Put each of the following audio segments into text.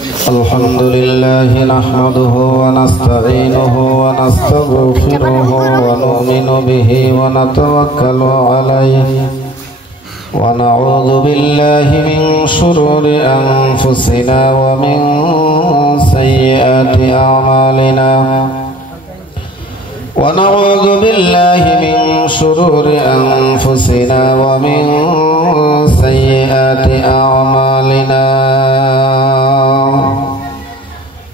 الحمد لله نحمده ونستعينه ونستغفره ونؤمن به ونتوكل عليه ونعوذ بالله من شرور أنفسنا ومن سيئات أعمالنا ونعوذ بالله من شرور أنفسنا ومن سيئات أعمالنا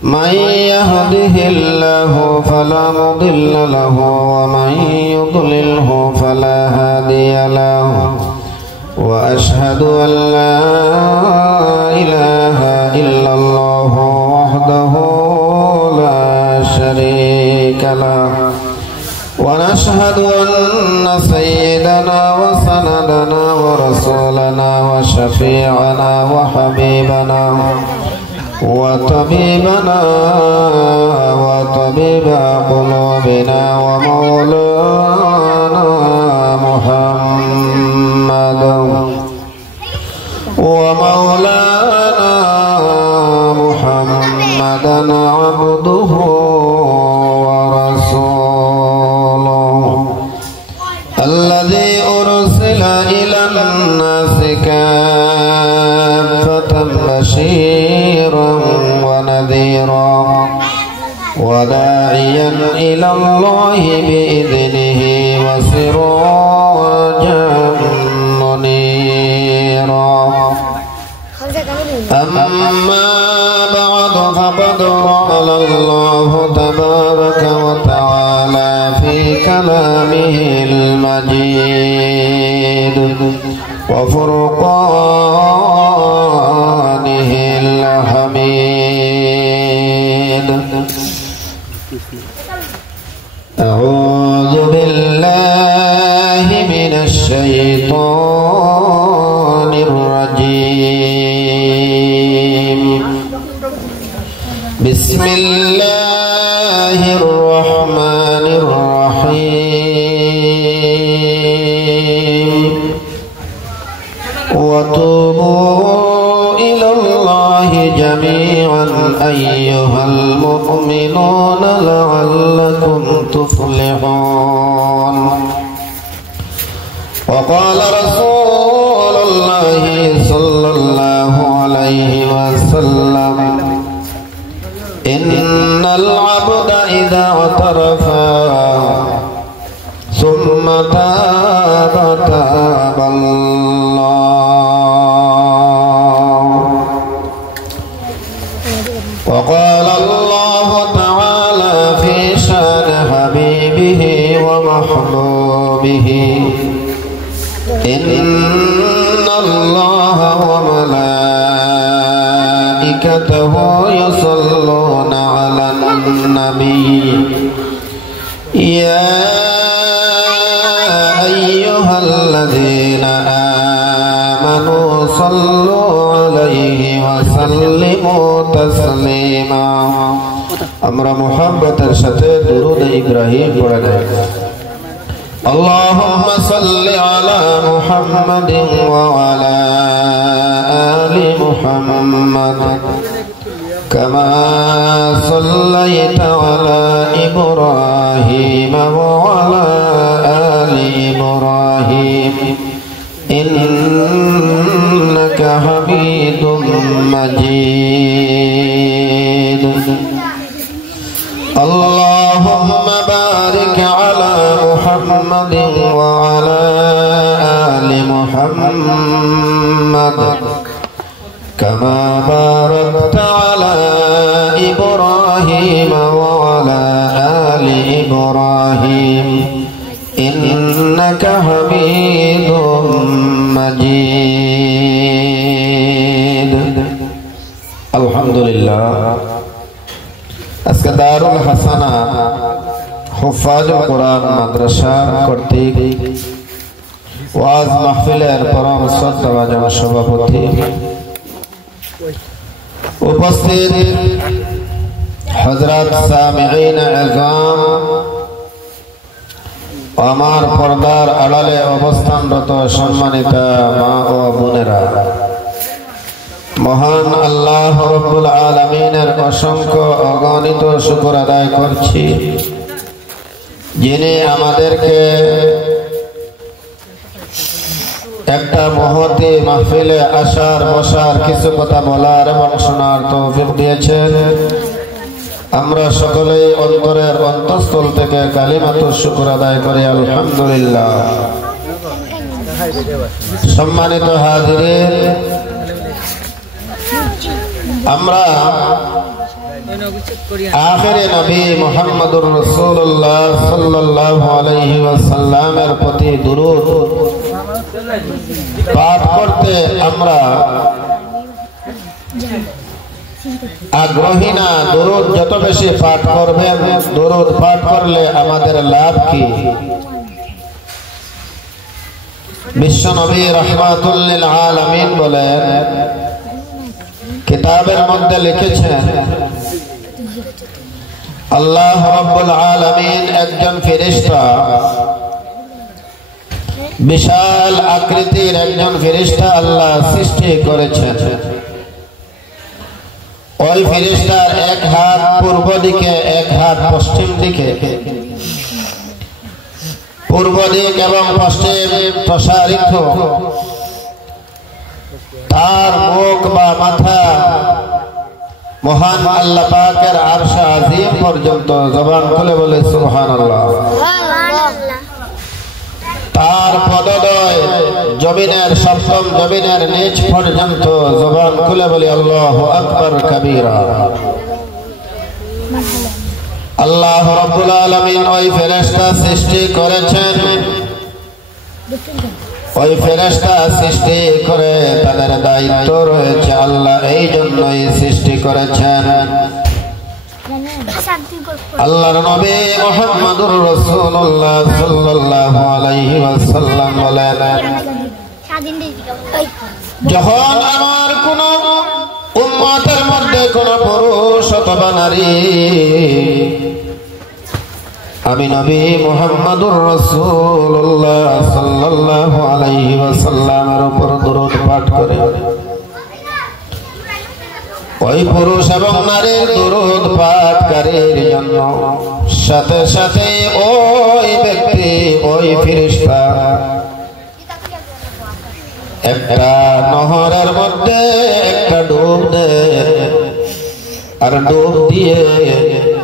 من يهده الله فلا مضل له ومن يضلله فلا هادي له وأشهد أن لا إله إلا الله وحده لا شريك له ونشهد أن سيدنا وسندنا ورسولنا وشفيعنا وحبيبنا وطبيبنا وطبيب قلوبنا ومولانا محمد عبده ورسوله الذي أرسل إلى الناس كافة بشيرا ونذيرا وداعيا إلى الله بإذنه وسراجا منيرا أما بعد فقد قال الله تبارك وتعالى في كلامه المجيد وفرقانه الحميد أعوذ بالله من الشيطان الرجيم بسم الله الرحمن الرحيم وتوبوا إلى الله جميعا أيها المؤمنون لعلكم تفلحون وقال رسول الله صلى الله عليه وسلم إن العبد إذا اعترف ثم تاب الله وقال الله تعالى في شان حبيبه ومحبوبه إن الله وملائكته يصلون على النبي يا أيها الذين آمنوا صلوا عليه وسلموا تسليما আমরা মুহাব্বতের সাথে দুরূদ ইব্রাহিম পড়ে নেই اللهم صل على محمد وعلى آل محمد كما صليت على إبراهيم وعلى آل إبراهيم إنك حميد مجيد اللهم بارك على محمد وعلى آل محمد كما باركت على إبراهيم وعلى آل إبراهيم إنك حميد مجيد الحمد لله আজকে দারুল হাসানা হুফাজুল কোরআন মাদ্রাসা কর্তৃক ওয়াজ মাহফিলের পরম শ্রদ্ধাভাজন সভাপতি উপস্থিত হযরত সামিঈন আযম আমার পর্দার আড়ালে অবস্থানরত সম্মানিত মা ও বোনেরা মহান আল্লাহ রব্বুল আলামিনের অসংখ্য অগণিত শুকর আদায় করছি, যিনি আমাদেরকে একটা মহতি মাহফিলে আসার বসার কিছু কথা বলার এবং শোনার তৌফিক দিয়েছেন। আমরা সকলেই অন্তরের অন্তঃস্থল থেকে কালিমাতু শুকর আদায় করি আলহামদুলিল্লাহ। সম্মানিত হাজিরিন, আমরা আখিরে নবী মুহাম্মদুর রাসূলুল্লাহ সাল্লাল্লাহু আলাইহি ওয়াসাল্লামের প্রতি দুরূদ পাঠ করতে আমরা আগ্রহী না। দুরূদ যত বেশি পাঠ করবেন, দুরূদ পাঠ করলে আমাদের লাভ কি? বিশ্ব নবী রাহমাতুল লিল আলামিন বলেন, কিতাবের মধ্যে লিখেছেন আল্লাহ রাব্বুল আলামিন একজন ফেরেশতা, বিশাল আকৃতির একজন ফেরেশতা আল্লাহ সৃষ্টি করেছেন। ওই ফেরেশতার এক হাত পূর্ব দিকে, এক হাত পশ্চিম দিকে। পূর্ব দিক এবং পশ্চিম প্রসারিত। তার মুখ বা মাথা মহান আল্লাহ পাকের আরশ আজিম পর্যন্ত। জবান খুলে বলে সুবহানাল্লাহ। তার পদদ্বয় জমিনের সপ্তম জমিনের নিচ পর্যন্ত। জবান খুলে বলি আল্লাহু আকবার কাবীরা। আল্লাহ রাব্বুল আলামিন ওই ফেরেশতা সৃষ্টি করেছেন। ওই ফেরেশতা সৃষ্টি করে তাদের দায়িত্ব রয়েছে, আল্লাহ এই জন্যই সৃষ্টি করেছেন। আল্লাহর নবী মুহাম্মদুর রাসূলুল্লাহ সাল্লাল্লাহু আলাইহি ওয়াসাল্লাম বলেন, যখন আমার কোন উম্মতের মধ্যে কোন পুরুষ অথবা নারী আমি নবী মুহাম্মদুর রাসূলুল্লাহ সাল্লাল্লাহু আলাইহি ওয়াসাল্লামের উপর দরুদ পাঠ করে, ওই পুরুষ এবং নারীর দরুদ পাঠকারীর জন্য সাথে সাথে ওই ব্যক্তি, ওই ফেরেশতা একটা নহরের মধ্যে একটা ডুব দেয়, আর ডুব দিয়ে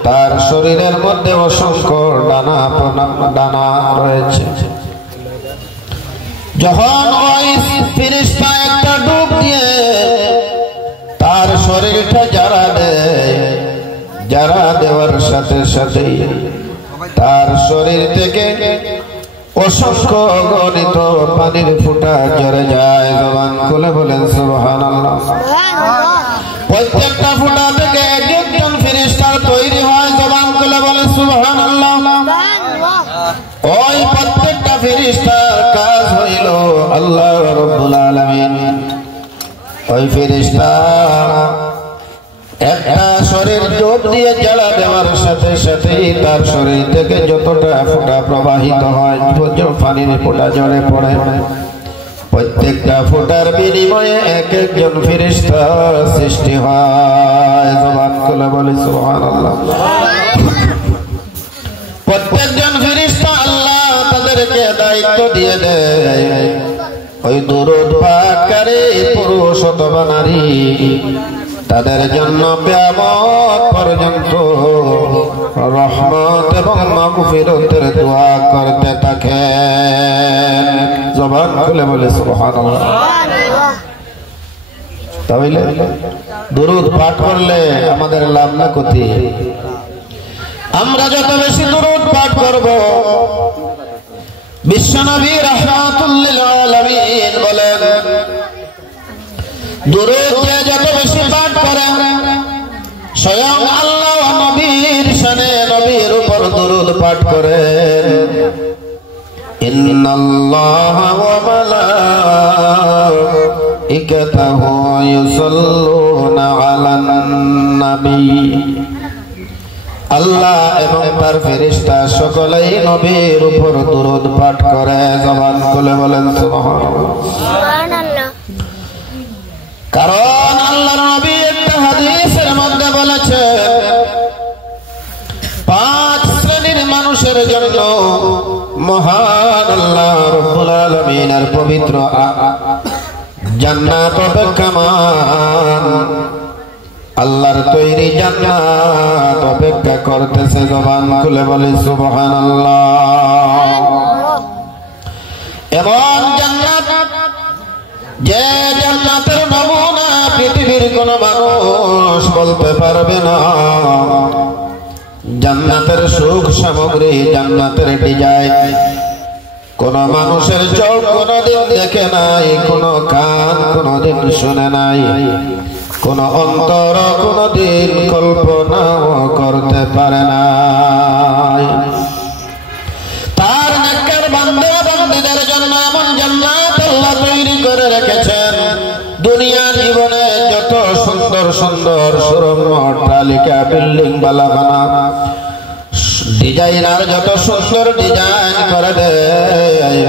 তার শরীরের মধ্যে অসংখ্য ডানা রয়েছে। যখন ওই ফেরেশতা একটা ডুব দিয়ে তার শরীরটা জারা দেয়, জারা দেওয়ার সাথে সাথে তার শরীর থেকে অসংখ্য গণিত পানির ফোঁটা ঝরে যায়। জবান খুলে বলেন সুবহানাল্লাহ। প্রত্যেকটা ফোঁটা থেকে একজন ফেরেশতা তৈরি হয়। জবান খুলে বলে সুবহানাল্লাহ। ওই প্রত্যেকটা ফেরেশতার কাজ হইল আল্লাহ রাব্বুল আলামিন ওই ফেরেশতা একটা শরীর ডুব দিয়ে জ্বালা দেওয়ার সাথে সাথে তার শরীর থেকে যতটা ফোঁটা প্রবাহিত হয়, পানির ফোঁটা ঝরে পড়ে, প্রত্যেকটা ফোঁটার বিনিময়ে এক একজন ফেরেশতা সৃষ্টি হয়। জবান খুলে বলি সুবহানাল্লাহ। প্রত্যেকজন ফেরেশতা আল্লাহ তাদেরকে দায়িত্ব দিয়ে দেয়, ওই দরুদ পাঠকারী পুরুষ অথবা নারী তাদের জন্য কিয়ামত পর্যন্ত রহমত এবং মাগফিরাতের দোয়া করতে থাকে। জবান খুলে বলে সুবহানাল্লাহ। তাহলে দরুদ পাঠ করলে আমাদের লাভ না ক্ষতি? আমরা যত বেশি দরুদ পাঠ করব, বিশ্বনবী রাহমাতুল লিল আলামিন বলেন, দরুদ যত বেশি পাঠ করেন স্বয়ং আল্লাহ নবীর শানে, নবীর উপর দরুদ পাঠ করেন। ইন্নাল্লাহা ওয়া মালাইকাতাহু ইউসাল্লুনা আলান নবী। আল্লাহ এবং তার ফেরেশতা সকলেই নবীর উপর দরুদ পাঠ করে। জবান খুলে বলেন সুবহানাল্লাহ। কারণ আছে 5 শ্রেণীর মানুষের জন্য মহান আল্লাহ রাব্বুল আলামিনের পবিত্র জান্নাত অপেক্ষমান। আল্লাহর তৈরি জান্নাত অপেক্ষা করতেছে। জবান খুলে বলি সুবহানাল্লাহ। এমন জান্নাত যে জান্নাতের নমুনা পৃথিবীর কোন মানুষ বলতে পারবে না। জান্নাতের সুখ সামগ্রী, জান্নাতের ডিজাইন কোন মানুষের চোখ কোনদিন দেখে নাই, কোন কান কোনদিন শুনে নাই, কোন অন্তর কোনদিন কল্পনাও করতে পারে নাই। তার নেককার বান্দা বান্দীদের জন্য এমন জান্নাত আল্লাহ তৈরি করে রেখেছেন। দুনিয়ার জীবনে যত সুন্দর সুন্দর সুরম্য অট্টালিকা, বিল্ডিং, বালাখানা, ডিজাইনার যত সুন্দর ডিজাইন করে দেয়,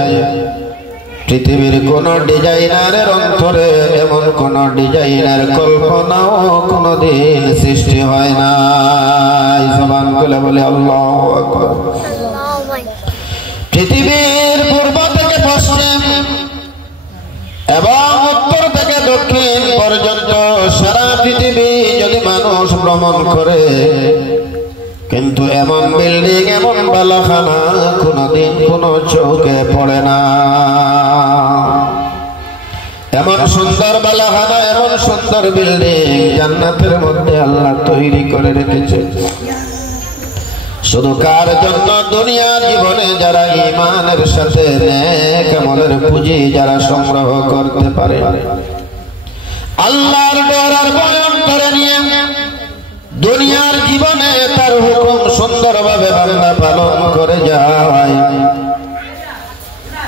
পৃথিবীর কোন ডিজাইনারের অন্তরে এমন কোন ডিজাইনের কল্পনাও কোনদিন সৃষ্টি হয় না। জবান খুলে বলে আল্লাহু আকবার। পৃথিবীর পূর্ব থেকে পশ্চিম এবং উত্তর থেকে দক্ষিণ পর্যন্ত সারা পৃথিবী যদি মানুষ ভ্রমণ করে, কিন্তু এমন বিল্ডিং, এমন বালাখানা কোনদিন কোন চোখে পড়ে না। এমন সুন্দর বালাখানা, এমন সুন্দর বিল্ডিং জান্নাতের মধ্যে আল্লাহ তৈরি করে রেখেছে। শুধু কার জন্য? দুনিয়ার জীবনে যারা ঈমানের সাথে নেক আমলের পুঁজি যারা সংগ্রহ করতে পারে, আল্লাহর ডর আর ভয় অন্তরে নিয়ে দুনিয়ার জীবনে তার হুকুম সুন্দরভাবে বান্দা পালন করে যায়,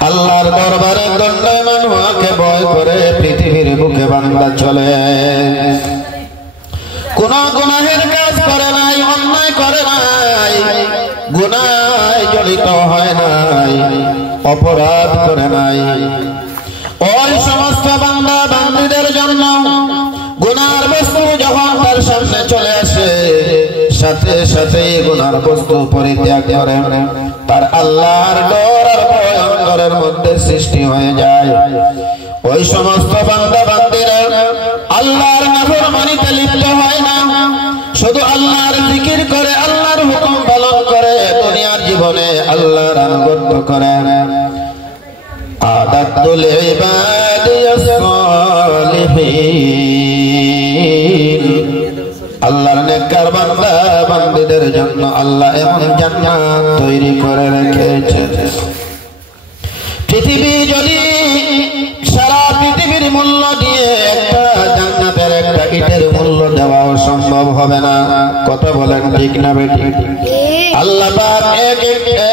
আল্লাহর দরবারে দণ্ডায়মান হওয়াকে ভয় করে পৃথিবীর বুকে বান্দা চলে। কোন গুনাহের কাজ করে নাই, অন্যায় করে নাই, গুনায় জড়িত হয় নাই, অপরাধ করে নাই। ওই সমস্ত বান্দা বান্দীদের জন্য গুনার বস্তু যখন তার সামনে চলে আসে, সাথে সাথে গুনার বস্তু পরিত্যাগ করে তার আল্লাহর ডর আর ভয় অন্তরের মধ্যে সৃষ্টি হয়ে যায়। ওই সমস্ত বান্দা বান্দীরা আল্লাহর নাফরমানিতে লিপ্ত হয় না, শুধু আল্লাহর জিকির করে, আল্লাহর হুকুম পালন করে, দুনিয়ার জীবনে আল্লাহর আনুগত্য করে। আদাতুল ইবাদিয়াস সালিহিন, আল্লাহর নেককার বান্দা বান্দীদের জন্য আল্লাহ এমন জান্নাত তৈরি করে রেখেছে। পৃথিবী যদি সারা পৃথিবীর মূল্য দিয়ে একটা জান্নাতের একটা ইটের মূল্য দেওয়া সম্ভব হবে না। কথা বলেন ঠিক না বেটি? আল্লাহ পাক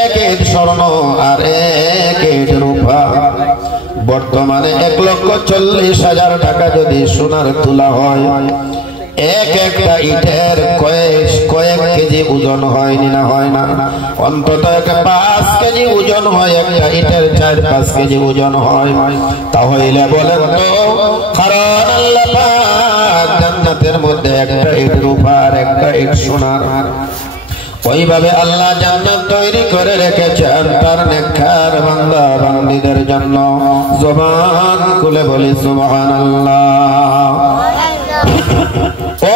এক ইট স্বর্ণ আর এক ইট রূপা, বর্তমানে 1,40,000 টাকা যদি সোনার তুলা হয়, এক একটা ইটের কয়েক কেজি ওজন হয় না? হয় না? অন্তত 5 কেজি ওজন হয় একটা ইটের, 4-5 কেজি ওজন হয়। তাহলে বলেন তো, কারণ আল্লাহ পাক জান্নাতের মধ্যে একটা ইট রূপার, একটা ইট সোনার, ওইভাবে আল্লাহ জান্নাত তৈরি করে রেখেছেন তার নেককার বান্দা বান্দীদের জন্য। জবান খুলে বলি সুবহানাল্লাহ।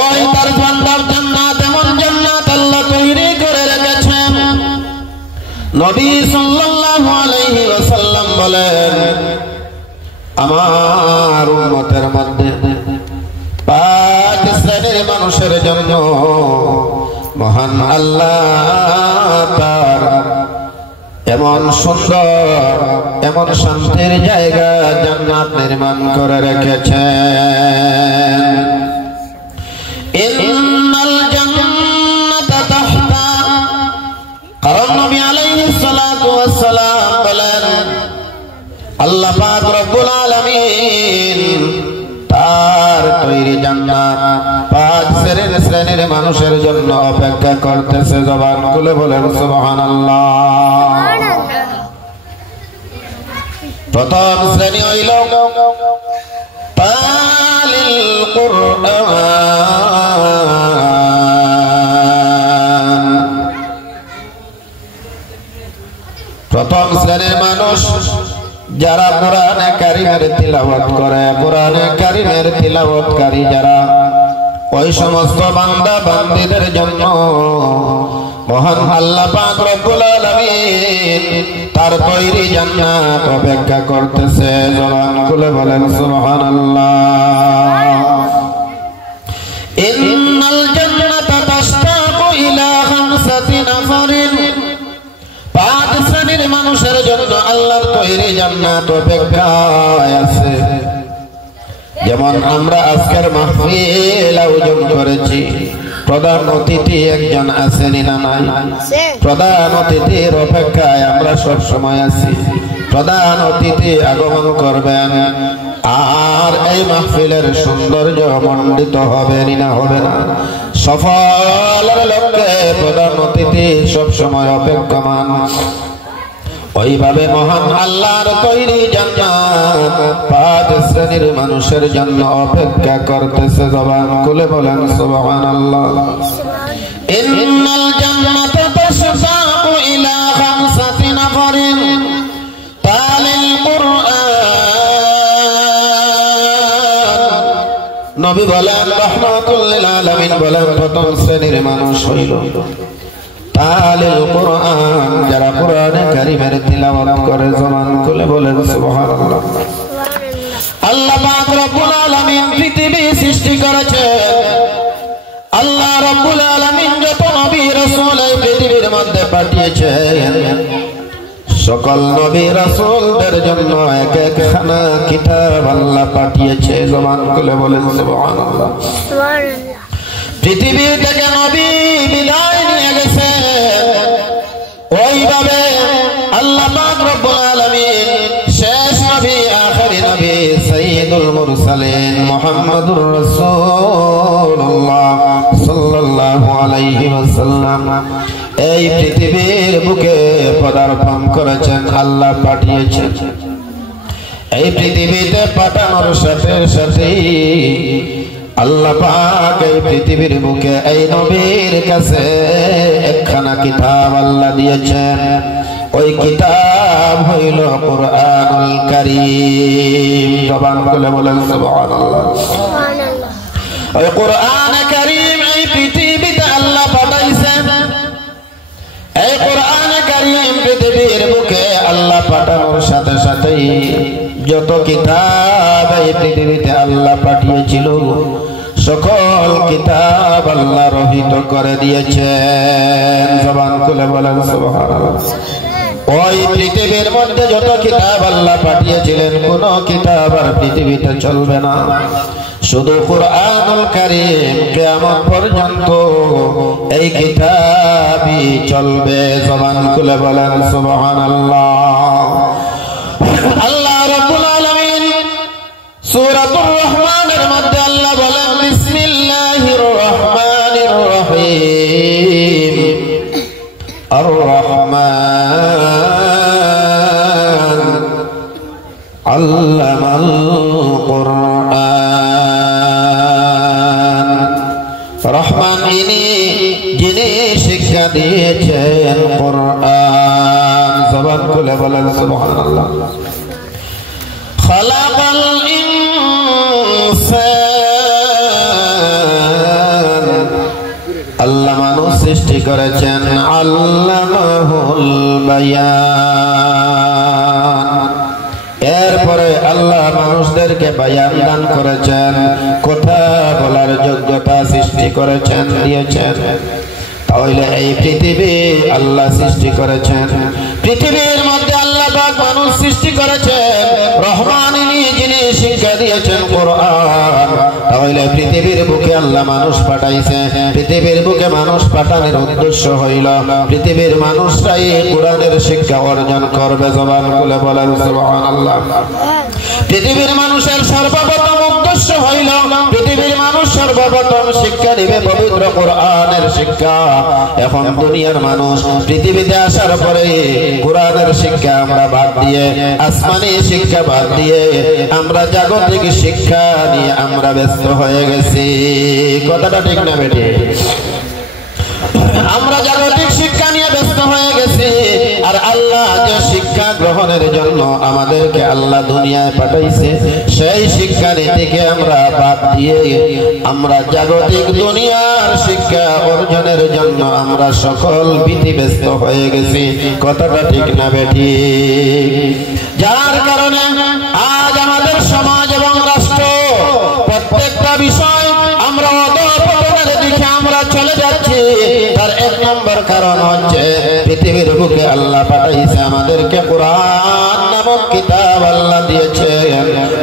ওই তার বান্দার জান্নাত, এমন জান্নাত আল্লাহ তৈরি করে রেখেছেন। নবী সাল্লাল্লাহু আলাইহি ওয়াসাল্লাম বলেন, আমার উম্মতের মধ্যে 5 শ্রেণীর মানুষের জন্য মহান আল্লাহ তার এমন সুন্দর, এমন শান্তির জায়গা জান্নাত নির্মাণ করে রেখেছেন। ইন্নাল জান্নাতা তাহতা, কারণ নবী আলাইহিস সালাতু ওয়াস সালাম বলেন, আল্লাহ পাক রব্বুল আলামিন তার তৈরি জান্নাত 5 শ্রেণীর মানুষের জন্য অপেক্ষা করতেছে। জবান খুলে বলেন সুবহানাল্লাহ। প্রথম শ্রেণী হইল তালিল কুরআন, প্রথম শ্রেণীর মানুষ যারা কোরআনে কারিমের তিলাওয়াত করে, কোরআনে কারিমের তিলাওয়াতকারী যারা, ওই সমস্ত বান্দা বান্দীদের জন্য মহান আল্লাহ পাক রব্বুল আলামিন তার তৈরি জান্নাত অপেক্ষা করতেছে। জবান খুলে বলেন সুবহানাল্লাহ। ইন্নাল জান্নাতা তাশতাকু ইলা খামসাতি নাফারিন, 5 শ্রেণীর মানুষের জন্য আল্লাহর তৈরি জান্নাত অপেক্ষায় আছে। যেমন আমরা আজকের মাহফিল আয়োজন করেছি, প্রধান অতিথি একজন আছেন না নাই? প্রধান অতিথির অপেক্ষায় আমরা সব সময় আছি। প্রধান অতিথি আগমন করবেন আর এই মাহফিলের সৌন্দর্য মণ্ডিত হবে না হবে না? সফলের লক্ষ্যে প্রধান অতিথি সব সময় অপেক্ষমান। ওইভাবে মহান আল্লাহর তৈরি জান্নাত 5 শ্রেণীর মানুষের জন্য অপেক্ষা করতেছে। জবান খুলে বলেন সুবহানাল্লাহ। ইন্নাল জান্নাতা তাশতাকু ইলা খামসাতি নাফারিন তালিল কুরআন। নবী বলেন রাহমাতুল লিল আলামিন বলেন প্রথম শ্রেণীর মানুষ হইল তালিল কুরআন, যারা কোরআনে কারিমের তিলাওয়াত করে। জবান খুলে বলেন সুবহানাল্লাহ। আল্লাহ পাক রব্বুল আলামিন পৃথিবী সৃষ্টি করেছেন। আল্লাহ রব্বুল আলামিন যত নবী রাসূল এই পৃথিবীর মধ্যে পাঠিয়েছেন, সকল নবী রাসূলদের জন্য এক একখানা কিতাব আল্লাহ পাঠিয়েছে। জবান খুলে বলেন সুবহানাল্লাহ। পৃথিবী থেকে নবী বিদায় নিয়ে গেছে, ওইভাবে আল্লাহ পাক রব্বুল আলামিন শেষ নবী আখেরি নবী সাইয়্যিদুল মুরসালিন মুহাম্মদুর রাসূলুল্লাহ সাল্লাল্লাহু আলাইহি ওয়াসাল্লাম এই পৃথিবীর বুকে পদার্পণ করেছেন, আল্লাহ পাঠিয়েছেন। এই পৃথিবীতে পাঠানোর সাথে সাথেই আল্লাহ পাক এই পৃথিবীর বুকে এই নবীর কাছে একখানা কিতাব আল্লাহ দিয়েছেন। ওই কিতাব হইল কুরআনুল কারীম। জবান খুলে বলেন সুবহানাল্লাহ। ওই কুরআন কারীম এই পৃথিবীতে আল্লাহ পাঠাইছেন। এই কুরআন কারীম পৃথিবীর বুকে আল্লাহ পাঠানোর সাথে সাথেই যত কিতাব এই পৃথিবীতে আল্লাহ পাঠিয়েছিল সকল কিতাব আল্লাহ রহিত করে দিয়েছেন। জবান খুলে বলেন সুবহানাল্লাহ। ওই পৃথিবীর মধ্যে যত কিতাব আল্লাহ পাঠিয়েছিলেন, কোন কিতাব আর পৃথিবীতে চলবে না, শুধু কুরআনুল কারীম কিয়ামত পর্যন্ত এই কিতাবই চলবে। জবান খুলে বলেন সুবহানাল্লাহ। আল্লাহ রাব্বুল আলামিন সূরাতুর রহমানের মধ্যে আল্লাহ বলেন বিসমিল্লাহির রহমানির রহিম। আর রহমান আল্লামাল কুরআন। রহমান যিনি শিক্ষা দিয়েছেন কুরআন। জবান খুলে বলেন সুবহানাল্লাহ। খালাকাল ইনসান, আল্লাহ মানুষ সৃষ্টি করেছেন। আল্লামাহুল বায়ান, এরপরে আল্লাহ মানুষদেরকে বায়ান দান করেছেন, কথা বলার যোগ্যতা সৃষ্টি করেছেন, দিয়েছেন। তাহলে এই পৃথিবী আল্লাহ সৃষ্টি করেছেন। পৃথিবীর মধ্যে আল্লাহ পাক মানুষ সৃষ্টি করেছেন। রহমান যিনি শিক্ষা দিয়েছেন কুরআন। তাহলে পৃথিবীর বুকে আল্লাহ মানুষ পাঠাইছে। পৃথিবীর বুকে মানুষ পাঠানোর উদ্দেশ্য হইল পৃথিবীর মানুষরাই কুরআনের শিক্ষা অর্জন করবে। জবান খুলে বলেন সুবহানাল্লাহ। পৃথিবীর মানুষের সর্বপ্রথম উদ্দেশ্য হইল পৃথিবীর মানুষ সর্বপ্রথম শিক্ষা দিবে পবিত্র কুরআনের শিক্ষা। এখন দুনিয়ার মানুষ পৃথিবীতে আসার পরে কুরআনের শিক্ষা আমরা বাদ দিয়ে, আসমানি শিক্ষা বাদ দিয়ে আমরা জাগতিক শিক্ষা নিয়ে আমরা ব্যস্ত হয়ে গেছি। কথাটা ঠিক না বেটি? আমরা জাগতিক শিক্ষা নিয়ে ব্যস্ত হয়ে গেছি। আর আল্লাহ যে শিক্ষা গ্রহণের জন্য আমাদেরকে আল্লাহ দুনিয়ায় পাঠাইছে, সেই শিক্ষা নীতিকে আমরা বাদ দিয়ে আমরা জাগতিক দুনিয়ার শিক্ষা অর্জনের জন্য আমরা সকল বিধিব্যস্ত হয়ে গেছি। কথাটা ঠিক না বেঠি? যার কারণে আজ আমাদের সমাজ এবং রাষ্ট্র প্রত্যেকটা বিষয় আমরা অধঃপতনের দিকে আমরা চলে যাচ্ছি। তার এক নম্বর কারণ হচ্ছে পৃথিবীর বুকে আল্লাহ পাঠাইছে আমাদেরকে কোরআন নামক কিতাব আল্লাহ দিয়েছে।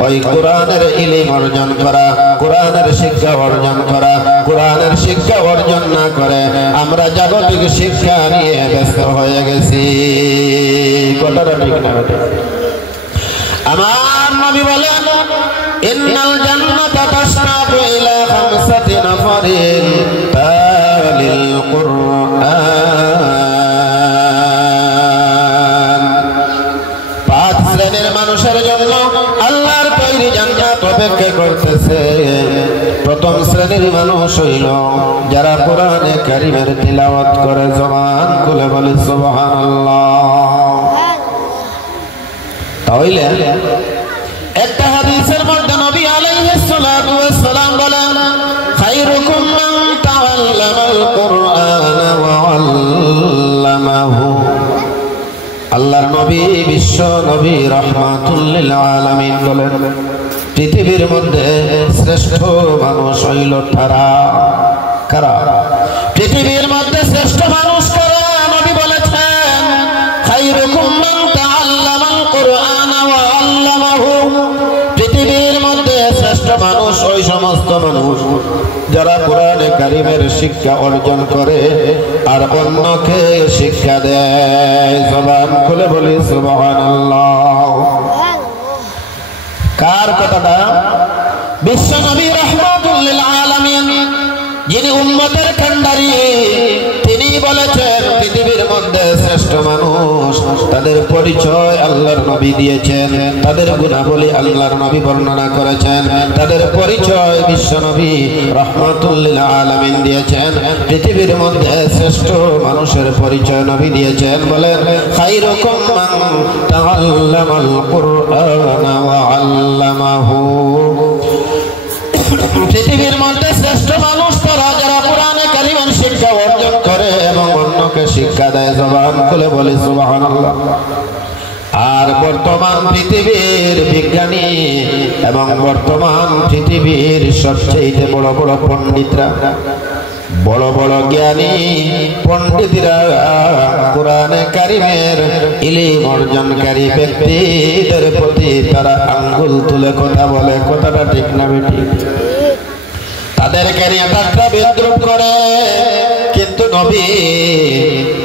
ওই কোরআনের ইলম অর্জন করা, কোরআনের শিক্ষা অর্জন করা, কোরআনের শিক্ষা অর্জন না করে আমরা জাগতিক শিক্ষা নিয়ে ব্যস্ত হয়ে গেছি। কথাটা ঠিক না? আমার নবী বলেন, ইন্নাল জান্নাতা তাশতাকু ইলা খামসাতি নাফারিন তালিল কুরআন। 5 শ্রেণীর মানুষের জন্য আল্লাহর তৈরি জান্নাত অপেক্ষা করতেছে। প্রথম শ্রেণীর মানুষ হইল যারা কোরআনে কারীমের তিলাওয়াত করে। জবান খুলে বলে সুবহানাল্লাহ। তাহলে একটা হাদিসের মধ্যে নবী আলাইহিস সালাতু ওয়াস সালাম বলেন, খায়রুকুম মান তাআল্লামাল কুরআনা ওয়া আল্লামাহু। আল্লাহর নবী, বিশ্ব নবী, রাহমাতুল লিল আলামিন বলেন, পৃথিবীর মধ্যে শ্রেষ্ঠ মানুষ হইল তারা। কারা? পৃথিবীর মধ্যে শ্রেষ্ঠ মানুষ কারা? নবী বলেছেন, খায়রুকুম মান তাআল্লামাল কুরআনা ওয়া আল্লামাহু। পৃথিবীর মধ্যে শ্রেষ্ঠ মানুষ ওই সমস্ত মানুষ যারা কোরআনে কারীমের শিক্ষা অর্জন করে আর অন্যকে শিক্ষা দেয়। জবান খুলে বলি সুবহানাল্লাহ। কার কথাটা? বিশ্ব নবী রাহমাতুল লিল আলামিন, যিনি উম্মতের কান্ডারি, তিনি বলেছেন পৃথিবীর মধ্যে শ্রেষ্ঠ মানুষ তাদের পরিচয় আল্লাহর নবী দিয়েছেন, তাদের গুণাবলী আল্লাহর নবী বর্ণনা করেছেন, তাদের পরিচয় বিশ্ব নবী রাহমাতুল লিল আলামিন দিয়েছেন। পৃথিবীর মধ্যে শ্রেষ্ঠ মানুষের পরিচয় নবী দিয়েছেন। বলেন, খায়রুকুম মান তাআল্লামাল কুরআনা ওয়া আল্লামাহু। পৃথিবীর মধ্যে শ্রেষ্ঠ মানুষ তারা যারা কোরআনে কারীমের শিক্ষা অর্জন করে এবং অন্যকে শিক্ষা দেয়। জবান খুলে বলি সুবহানাল্লাহ। আর বর্তমান পৃথিবীর বিজ্ঞানী এবং বর্তমান পৃথিবীর সবচেয়ে বড় বড় পণ্ডিতরা, বড় বড় জ্ঞানী পণ্ডিতরা কোরআনে কারীমের ইলম অর্জনকারী ব্যক্তিদের প্রতি তারা আঙ্গুল তুলে কথা বলে। কথাটা ঠিক না বেঠিক? তাদেরকে নিয়ে ঠাট্টা বিদ্রুপ করে। কিন্তু নবী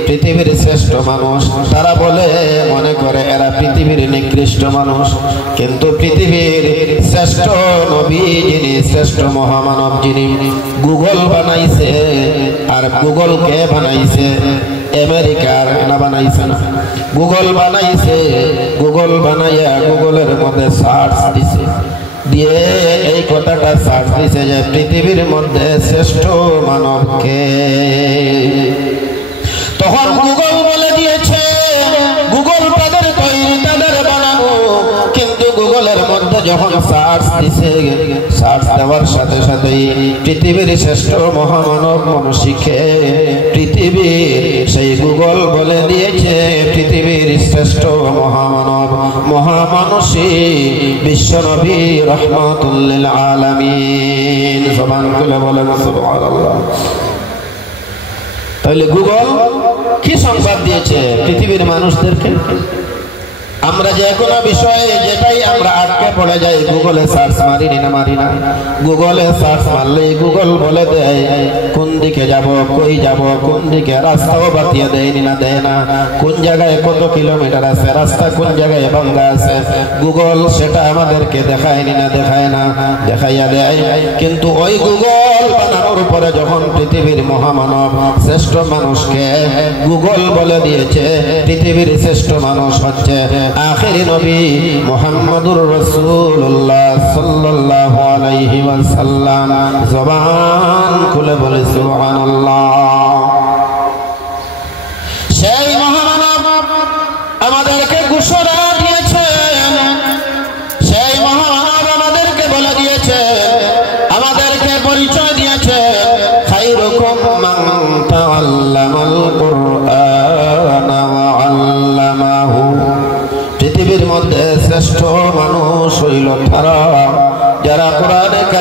পৃথিবীর শ্রেষ্ঠ মানুষ, তারা বলে মনে করে এরা পৃথিবীর নিকৃষ্ট মানুষ। কিন্তু পৃথিবীর শ্রেষ্ঠ নবী যিনি, শ্রেষ্ঠ মহামানব যিনি গুগল বানাইছে, আর গুগল কে বানাইছে? আমেরিকার না বানাইছে না? গুগল বানাইছে। গুগল বানাইয়া গুগলের মধ্যে সার্চ দিছে, দিয়ে এই কথাটা সার্চ দিছে যে পৃথিবীর মধ্যে শ্রেষ্ঠ মানবকে। তখন গুগল বলে দিয়েছে গুগল তাদের তৈরি, তাদের বানানো। কিন্তু গুগলের মধ্যে যখন সার্চ দিছে, সার্চ দেওয়ার সাথে সাথেই পৃথিবীর শ্রেষ্ঠ মহামানব মনীষীকে পৃথিবীর সেই গুগল বলে দিয়েছে পৃথিবীর শ্রেষ্ঠ মহামানব মহামানসী বিশ্বনবী রাহমাতুল লিল আলামিন। জবান খুলে বলেন সুবহানাল্লাহ। তাহলে গুগল কি সংবাদ দিয়েছে পৃথিবীর মানুষদেরকে? আমরা যে কোনো বিষয়ে যেটাই আমরা আটকে পড়ে যাই, গুগলে সার্চ মারি না মারি না? গুগলে সার্চ মারলেই গুগল বলে দেয় কোন দিকে যাব, কই যাব, কোন দিকে রাস্তাও বাতিয়ে দেয়নি না, দেয় না। কোন জায়গায় কত কিলোমিটার আছে, রাস্তা কোন জায়গায় ভাঙ্গা আছে, গুগল সেটা আমাদেরকে দেখায়নি না, দেখায় না, দেখাইয়া দেয়। কিন্তু ওই গুগল বানানোর পরে যখন পৃথিবীর মহামানব শ্রেষ্ঠ মানুষকে গুগল বলে দিয়েছে পৃথিবীর শ্রেষ্ঠ মানুষ হচ্ছে আখিরি নবী মুহাম্মদুর রাসূলুল্লাহ সাল্লাল্লাহু আলাইহি ওয়াসাল্লাম। জবান খুলে বলে সুবহানাল্লাহ। সেই মহামানব আমাদেরকে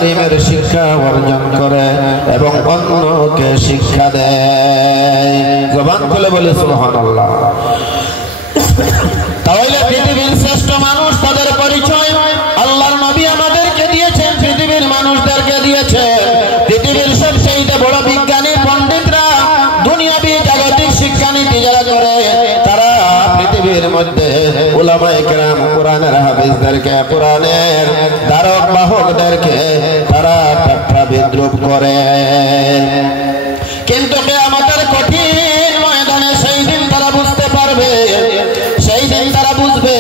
কারিমের শিক্ষা অর্জন করে এবং অন্যকে শিক্ষা দেয়। জবান খুলে বলে সুবহানাল্লাহ। তাহলে পৃথিবীর শ্রেষ্ঠ মানুষ তাদের পরিচয় আল্লাহর নবী আমাদেরকে দিয়েছেন, পৃথিবীর মানুষদেরকে দিয়েছেন। পৃথিবীর সবচেয়ে বড় বিজ্ঞানী পণ্ডিতরা, দুনিয়াবি জাগতিক শিক্ষানীতি যারা করে, তারা পৃথিবীর মধ্যে উলামায়ে কেরাম, কোরআনের হাফেজদেরকে, কোরআনের ধারক বাহকদেরকে তারা ঠাট্টা বিদ্রূপ করে। কিন্তু কিয়ামতের কঠিন ময়দানে সেই দিন তারা বুঝতে পারবে, সেই দিন তারা বুঝবে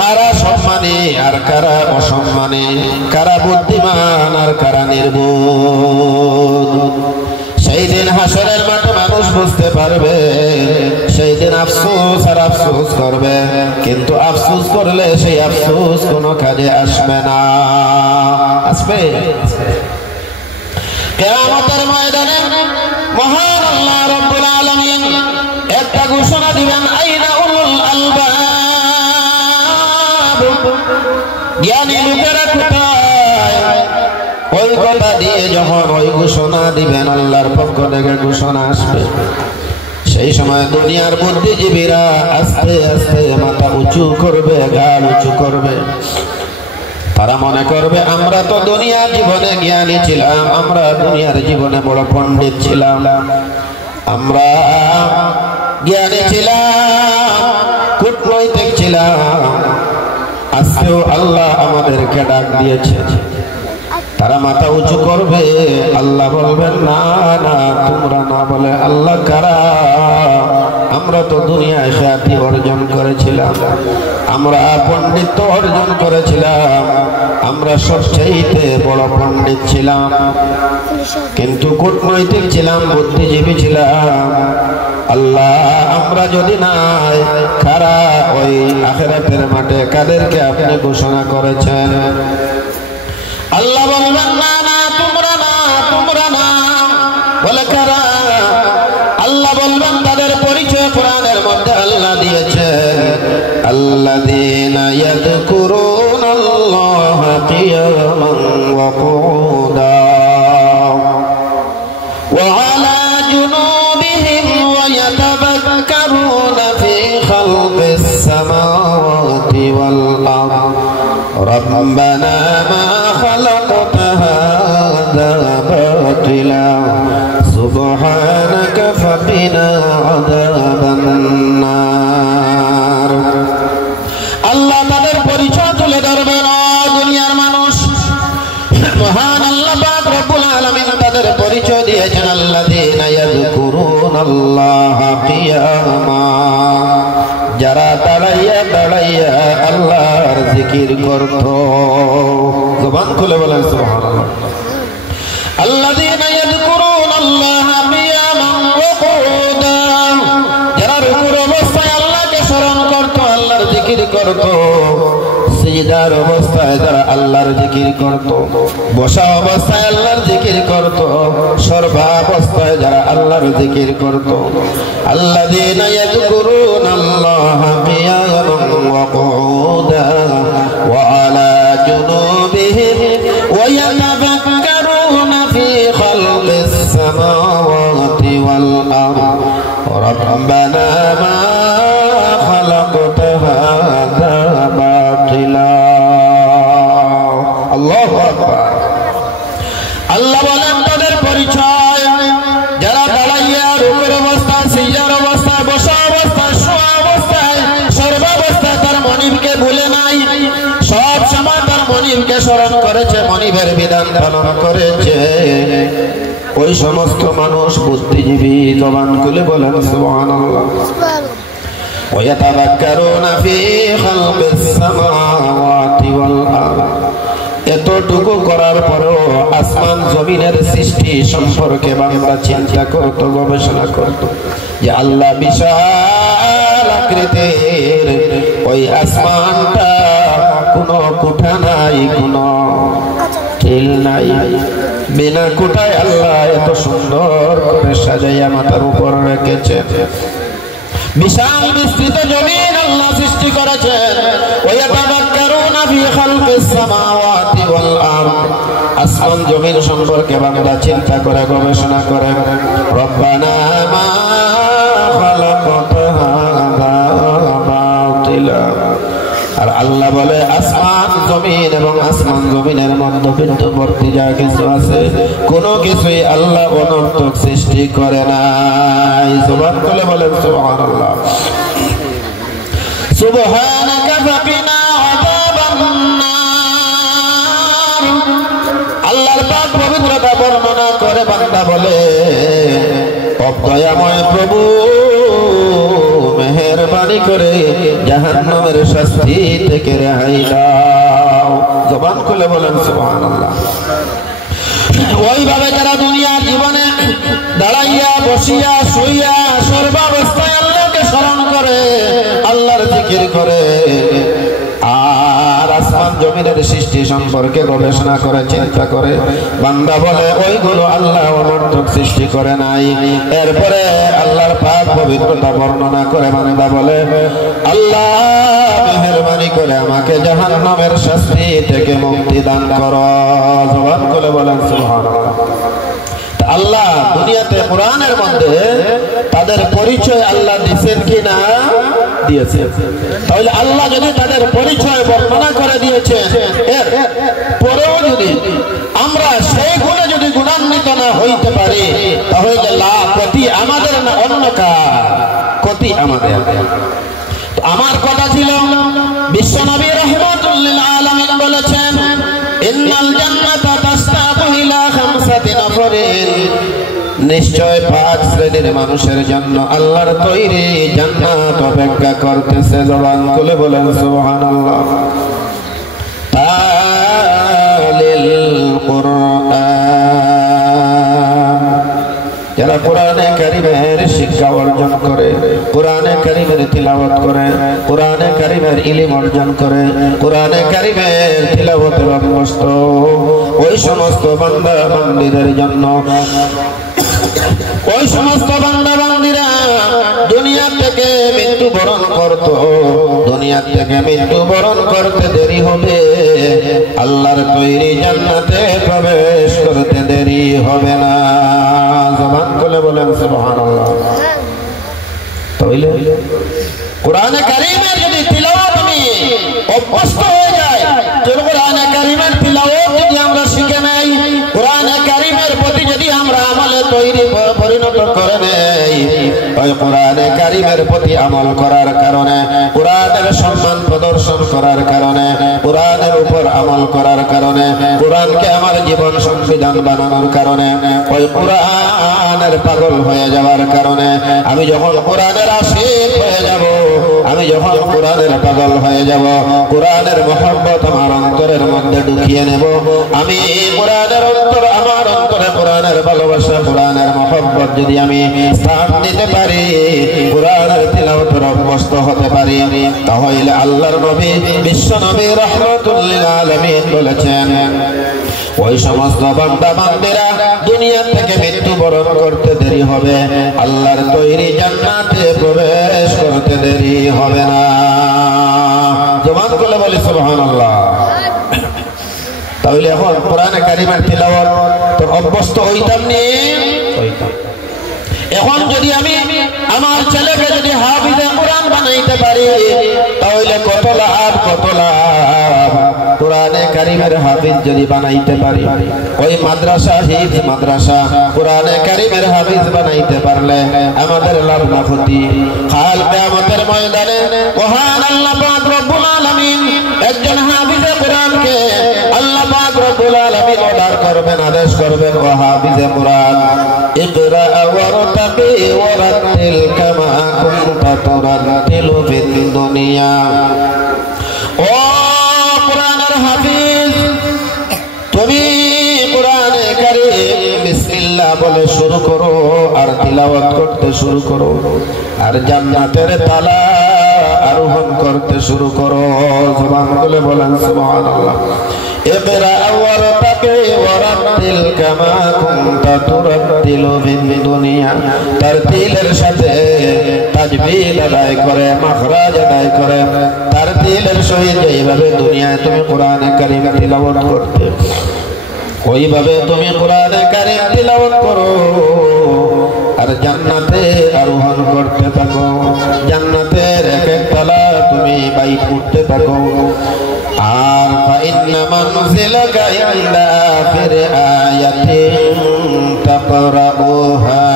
কারা সম্মানী আর কারা অসম্মানী, কারা বুদ্ধিমান আর কারা নির্বোধ। সেই দিন হাসরের মাঠে মানুষ বুঝতে পারবে, সেই দিন আফসোস আর আফসোস করবে, কিন্তু আফসোস করলে সেই আফসোস কোনো কাজে আসবে না। আসবে কিয়ামতের ময়দানে মহান আল্লাহ রাব্বুল আলামিন একটা ঘোষণা দিবেন, আইনা উলুল আলবাব, জ্ঞানী লোকেরা কোথায়? ওই কথা দিয়ে যখন ওই ঘোষণা দিবেন, আল্লাহর পক্ষ থেকে ঘোষণা আসবে, সেই সময় দুনিয়ার বুদ্ধিজীবীরা আস্তে আস্তে মাথা উঁচু করবে, গাল উঁচু করবে। তারা মনে করবে আমরা তো দুনিয়ার জীবনে জ্ঞানী ছিলাম, আমরা দুনিয়ার জীবনে বড় পণ্ডিত ছিলাম, আমরা জ্ঞানী ছিলাম, কূটনৈতিক ছিলাম, আজকেও আল্লাহ আমাদেরকে ডাক দিয়েছে। তারা মাথা উঁচু করবে, আল্লাহ বলবেন না না তোমরা না, বলে আল্লাহ কারা? আমরা তো দুনিয়ায় খ্যাতি অর্জন করেছিলাম, আমরা পণ্ডিত্য অর্জন করেছিলাম, আমরা সবচেয়ে বড় পণ্ডিত ছিলাম, কিন্তু কূটনৈতিক ছিলাম, বুদ্ধিজীবী ছিলাম। আল্লাহ আমরা যদি নাই, কারা ওই আখিরাতের মাঠে কাদেরকে আপনি ঘোষণা করেছেন? আল্লাহ বলবেন না না তোমরা না, তোমরা না, বলে কারা? আল্লাহ বলবেন তাদের পরিচয় কোরআনের মধ্যে আল্লাহ দিয়েছেন, আল্লাযীনা ইয়াযকুরুনাল্লাহা কিয়ামান ওয়া কুউদান ওয়া আলা জুনুবিহিম ওয়া ইয়াতাফাক্কারুনা ফী খালকিস সামাওয়াতি ওয়াল আরদ রব্বানা মা খালাকতা হাযা বাতিলা সুবহানাকা ফাকিনা আযাবান নার। আল্লাহ তাদের পরিচয় তুলে ধরবেন। দুনিয়ার মানুষ, মহান আল্লাহ পাক রব্বুল আলামিন তাদের পরিচয় দিয়েছেন, আল্লাযীনা ইয়াযকুরুনাল্লাহা কিয়ামা, যারা দাঁড়াইয়া দাঁড়াইয়া আল্লাহর জিকির করত। জবান খুলে বলেন সুবহানাল্লাহ। আল্লাযীনা ইয়াযকুরুনাল্লাহা কিয়ামান ওয়া কুউদান, যারা রুকুর অবস্থায় আল্লাহকে স্মরণ করত, আল্লাহর জিকির করত, সিজদার অবস্থায় যারা আল্লাহর জিকির করত, বসা অবস্থায় আল্লাহর জিকির করত, সর্বাবস্থায় যারা আল্লাহর জিকির করত। আল্লাযীনা ইয়াযকুরুনাল্লাহা কিয়ামান ওয়া কুউদান ওয়া আলা জুনুবিহিম ওয়া ইয়াতাফাক্কারুনা ফী খালকিস সামাওয়াতি ওয়াল আরদ রব্বানা মা খালাকতা হাযা বাতিলা। আল্লাহু আকবার। আল্লাহ বলেন তাদের পরিচয়, যারা দাঁড়াইয়া রুকুর অবস্থায়, সিজদার অবস্থায়, বসা অবস্থায়, শোয়া অবস্থায়, সর্বাবস্থায় তার মনিবকে ভুলে নাই, সব সময় তার মনিবকে স্মরণ করেছে, মনিবের বিধান পালন করেছে, ওই সমস্ত মানুষ বুদ্ধিজীবী। জবান খুলে বলেন সুবহানাল্লাহ। ওয়ায়াতাযাক্কারুনা ফী খালকিস সামাওয়াতি ওয়াল আরদ, এতটুকু করার পরেও আসমান জমিনের সৃষ্টি সম্পর্কে বান্দা চিন্তা করত, গবেষণা করত, যে আল্লাহ বিশাল আকৃতির, ওই আসমানটা কোনো কুঠা নাই, কোনো টিল নাই, বিনা কুঠায় আল্লাহ এত সুন্দর করে সাজাইয়া মাথার উপর রেখেছে। বিশাল বিস্তৃত জমিন আল্লাহ সৃষ্টি করেছেন। ওয়ায়াতাযাক্কারুনা ফী খালকিস সামাওয়াতি ওয়াল আরদ, আসমান জমিন সম্পর্কে বান্দা চিন্তা করে গবেষণা করে রব্বানা মা খালাকতা হাযা বাতিলা আর আল্লাহ বলে আসমান জমিন এবং আসমান জমিনের মধ্যবর্তী যা কিছু আছে কোনো কিছুই আল্লাহ অনর্থক সৃষ্টি করে নাই সুবহান বলে বলেন সুবহানাল্লাহ সুবহানাকা ফাকিনা আযাবান নার আল্লাহর পাক পবিত্রতা বর্ণনা করে বান্দা বলে দয়াময় প্রভু মেহেরবানি করে জাহান্নামের শাস্তি থেকে রেহাই দাও জবান খুলে বলেন সুবহানাল্লাহ ওইভাবে যারা দুনিয়ার জীবনে দাঁড়াইয়া বসিয়া শুইয়া সর্বাবস্থায় আল্লাহকে স্মরণ করে আল্লাহর জিকির করে আর আসমান জমিনের সৃষ্টি সম্পর্কে গবেষণা করে চিন্তা করে বান্দা বলে ওইগুলো আল্লাহ অনর্থক সৃষ্টি করে নাই এরপরে আল্লাহর পাক পবিত্রতা বর্ণনা করে বান্দা বলে আল্লাহ মেহেরবানি করে আমাকে জাহান্নামের শাস্তি থেকে মুক্তি দান করো জবান করে বলেন সুবহানাল্লাহ আল্লাহ দুনিয়াতে কোরআনের মধ্যে তাদের পরিচয় আল্লাহ দিয়েছেন কিনা দিয়েছে তাহলে আল্লাহ যদি তাদের পরিচয় বর্ণনা করে দিয়েছে এর পরেও যদি আমরা সেই গুণে যদি গুণান্বিত না হইতে পারি তাহলে লাভ ক্ষতি আমাদের না অন্য কার ক্ষতি আমাদের আমার কথা ছিল বিশ্বনবী রাহমাতুল লিল আলামিন বলেছেন ইন্নাল জান্নাতা তাসতাবু ইলা খামসাতি নাফারিন নিশ্চয় 5 শ্রেণীর মানুষের জন্য আল্লাহর তৈরি জান্নাত অপেক্ষা করতেছে জবান খুলে বলেন সুবহানাল্লাহ তালিল কুরআন যারা কোরআনে কারীমের শিক্ষা অর্জন করে কোরআনে কারীমের তিলাওয়াত করে কোরআনে কারীমের ইলম অর্জন করে কোরআনে কারীমের তিলাওয়াতের অভ্যস্ত ওই সমস্ত বান্দা বান্দীদের জন্য ওই সমস্ত বান্দা বান্দীরা দুনিয়া থেকে মৃত্যুবরণ করত দুনিয়া থেকে মৃত্যুবরণ করতে দেরি হবে আল্লাহর তৈরি জান্নাতে প্রবেশ করতে দেরি হবে না জবান খুলে বলেন সুবহানাল্লাহ তাহলে কোরআনে কারীমের যদি তিলাওয়াত আমি অভ্যস্ত হয়ে যায় কোরআনে কারীমের তিলাওয়াত যদি আমরা শিখে নেই কোরআনে কারীমের প্রতি যদি আমরা আমলে তৈরি পরিণত করে নেই ওই কোরআনে কারীমের প্রতি আমল করার কারণে কোরআনের সম্মান প্রদর্শন করার কারণে কোরআনের উপর আমল করার কারণে কোরআনকে আমার জীবন সংবিধান বানানোর কারণে ওই কোরআনের পাগল হয়ে যাওয়ার কারণে আমি যখন কোরআনের আশিক হয়ে যাব আমি যখন কোরআনের পাগল হয়ে যাব কোরআনের মহব্বত আমার অন্তরের মধ্যে ঢুকিয়ে নেব আমি কোরআনের অন্তর আমার অন্তরে কোরআনের ভালোবাসা কোরআনের মহব্বত যদি আমি স্থান দিতে পারি কোরআনের তিলাওয়াতের অভ্যস্ত হতে পারি তাহলে আল্লাহর নবী বিশ্ব নবী রাহমাতুল লিল আলামিন বলেছেন ওই সমস্ত বান্দা বান্দীরা দুনিয়া থেকে মৃত্যুবরণ করতে দেরি হবে আল্লাহর তৈরি জান্নাতে প্রবেশ করতে দেরি হবে না জবান খুলে বলি সুবহানাল্লাহ তাহলে এখন কোরআনে কারীমের তিলাওয়াত তো অভ্যস্ত হইতাম নি হইতাম এখন যদি আমি আমার ছেলেকে যদি হাফিজে কোরআন বানাইতে পারি তাহলে কত লাভ কোরআনে কারীমের হাফিজ যদি বানাইতে পারি ওই মাদ্রাসা হিফজ মাদ্রাসা কোরআনে কারীমের হাফিজ বানাইতে পারলে আমাদের লাভ না ক্ষতি কাল কিয়ামতের ময়দানে মহান আল্লাহ পাক রব্বুল আলামিন একজন হাফিজে কোরআনকে আল্লাহ পাক রব্বুল আলামিন অর্ডার করবেন আদেশ করবেন ও হাফিজে কোরআন ইকরা ওয়ারতাকি ওয়ারাতিল কামা কুনতা তুরাতিলু ফিদ দুনিয়া ও কোরআনের হাফিজ তুমি কোরআনে কারীম বিসমিল্লাহ বলে শুরু করো আর তিলাওয়াত করতে শুরু করো আর জান্নাতের তালা আরোহণ করতে শুরু করো জবান খুলে বলেন সুবহানাল্লাহ ইকরা ওয়ারতাকি ওয়ারাতিল কামা কুনতা তুরাতিলু ফিদ দুনিয়া তারতিলের সাথে তাজবিদ আদায় করে মাখরাজ আদায় করে তারতিলের সহিত এইভাবে দুনিয়ায় তুমি কোরআনে কারীম তিলাওয়াত করতে ওইভাবে তুমি কোরআনে কারীম তিলাওয়াত করো আর জান্নাতে আরোহণ করতে থাকো, জান্নাতের এক এক তলা তুমি বাইক করতে থাকো। আর ফাইন্না মানজিলাকা ইনদা আখির আয়াতিন তাকরাউহা,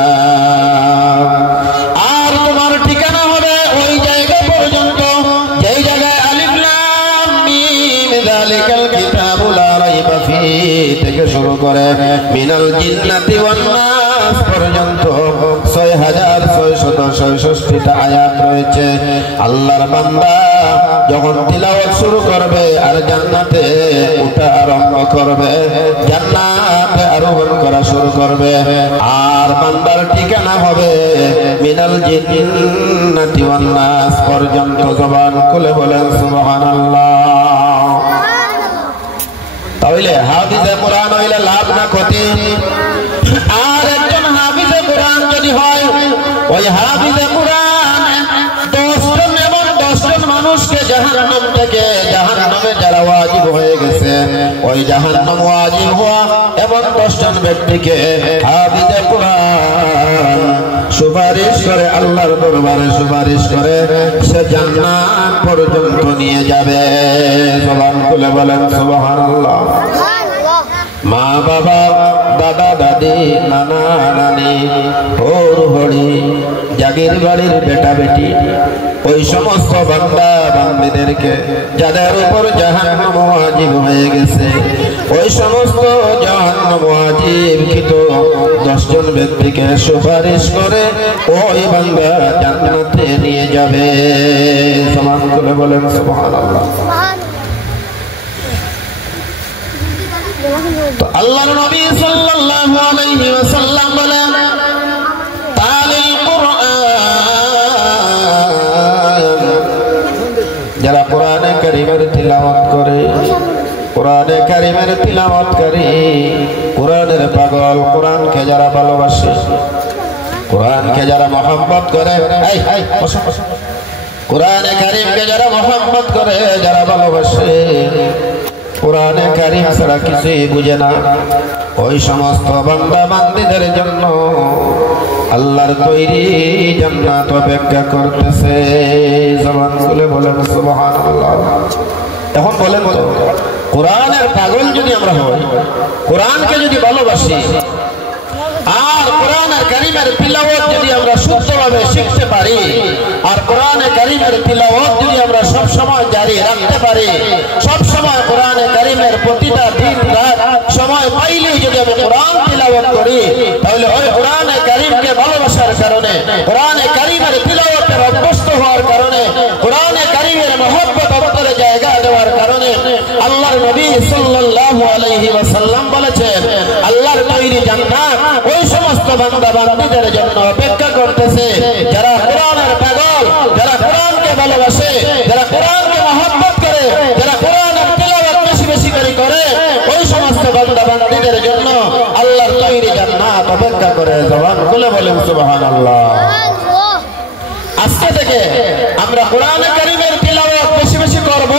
আর তোমার ঠিকানা হবে ওই জায়গা পর্যন্ত যেই জায়গায় আলিফ লাম মিম যালিকাল কিতাবু লা রাইবা ফীহি থেকে শুরু করে মিনাল জিন্নাতি ওয়ান নাস পর্যন্ত 6666টা আয়াত রয়েছে। আল্লাহর বান্দা যখন তিলাওয়াত শুরু করবে আর জান্নাতে ওঠা আরম্ভ করবে, জান্নাতে আরোহণ করা শুরু করবে, আর বান্দার ঠিকানা হবে মিনাল জিন্নাতি ওয়ান নাস পর্যন্ত। জবান খুলে বলেন সুবহানাল্লাহ। তাহলে হাফিজে কোরআন হইলে লাভ না ক্ষতি? আর একজন হাফিজে কোরআন যদি হয়, ওই হাফিজে কোরআন 10 জন এবং 10 জন মানুষকে জাহান্নাম থেকে, জাহান্নামে যারা ওয়াজিব হয়ে গেছে ওই জাহান্নাম ওয়াজিব হওয়া এবং 10 জন ব্যক্তিকে হাফিজে কোরআন সুপারিশ করে, আল্লাহর দরবারে সুপারিশ করে সে জান্নাত পর্যন্ত নিয়ে যাবে। জবান খুলে বলেন সুবহানাল্লাহ। মা বাবা, দাদা দাদি, নানা নানি, হোর হড়ি, জাগির বাড়ির বেটা বেটি, ওই সমস্ত বান্দা বান্দীদেরকে যাদের উপর জাহান্নাম ওয়াজিব হয়ে গেছে, ওই সমস্ত জাহান্নাম ওয়াজিবকৃত 10 জন ব্যক্তিকে সুপারিশ করে ওই বান্দা জান্নাতে নিয়ে যাবে। সমান করে বলেন সুবহানাল্লাহ। তো আল্লাহর নবী সাল্লাল্লাহু আলাইহি ওয়াসাল্লাম বলেন, তালিল কুরআন, যারা কোরআনে কারীমের তিলাওয়াত করে, কোরআনে কারীমের তিলাওয়াতকারী, কোরআনের পাগল, কোরআনকে যারা ভালোবাসে, কোরআনকে যারা মহব্বত করে, কোরআনে কারীমকে যারা মহব্বত করে, যারা ভালোবাসে, কোরআনে কারীম ছাড়া কিছুই বুঝে না, ওই সমস্ত বান্দা বান্দীদের জন্য আল্লাহর তৈরি জান্নাত অপেক্ষা করতেছে। জবান খুলে বলেন সুবহানাল্লাহ। এখন বলেন তো, কোরআনের পাগল যদি আমরা হই, কোরআনকে যদি ভালোবাসি, আর কোরআনের কারীমের তিলাওয়াত যদি আমরা শুদ্ধভাবে শিখতে পারি, আর কোরআনে কারীমের তিলাওয়াত যদি আমরা সব সময় জারি রাখতে পারি, সব সময় কোরআনে কারীমের প্রতিটা দিন রাত সময় পাইলেই যদি আমি কোরআন তিলাওয়াত করি, তাহলে ওই কোরআনে কারীমকে ভালোবাসার কারণে, কোরআনে কারীমের তিলাওয়াতের অভ্যস্ত হওয়ার কারণে, কোরআনে কারীমের মহব্বত অন্তরে জায়গা দেওয়ার কারণে আল্লাহর নবী সাল্লাল্লাহু আলাইহি ওয়াসাল্লাম বলেছেন, আল্লাহর তৈরি জান্নাত ওই সমস্ত বান্দা বান্দীদের জন্য অপেক্ষা করতেছে যারা কোরআনের পাগল, যারা কোরআনকে ভালোবাসে, যারা কোরআনকে মহব্বত করে, যারা কোরআনের তিলাওয়াত বেশি বেশি করে, ওই সমস্ত বান্দা বান্দীদের জন্য আল্লাহর তৈরি জান্নাত অপেক্ষা করে। জবান খুলে বলেন সুবহানাল্লাহ। আজকে থেকে আমরা কোরআনে কারীমের তিলাওয়াত বেশি বেশি করব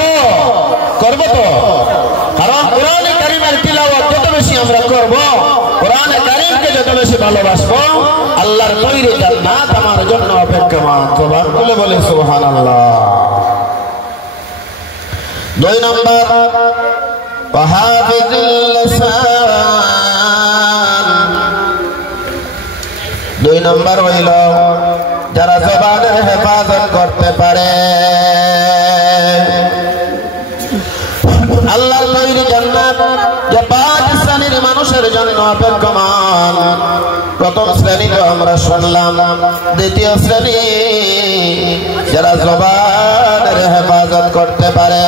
তো, কারণ কোরআনে কারীমের তিলাওয়াত যত বেশি আমরা করব, কোরআনে কারীমকে যত বেশি ভালোবাসবো, আল্লাহর তৈরি জান্নাত আমার জন্য অপেক্ষমান। জবান খুলে বলে সুবহানাল্লাহ। 2 নম্বর, ওয়াহাফিজুল লিসান। 2 নম্বর হইল যারা জবানের হেফাজত করতে পারে। আল্লাহর তৈরি জান্নাত যে 5 শ্রেণীর মানুষের জন্য অপেক্ষমান। প্রথম শ্রেণী তো আমরা শুনলাম, দ্বিতীয় শ্রেণী যারা জবানের হেফাজত করতে পারে।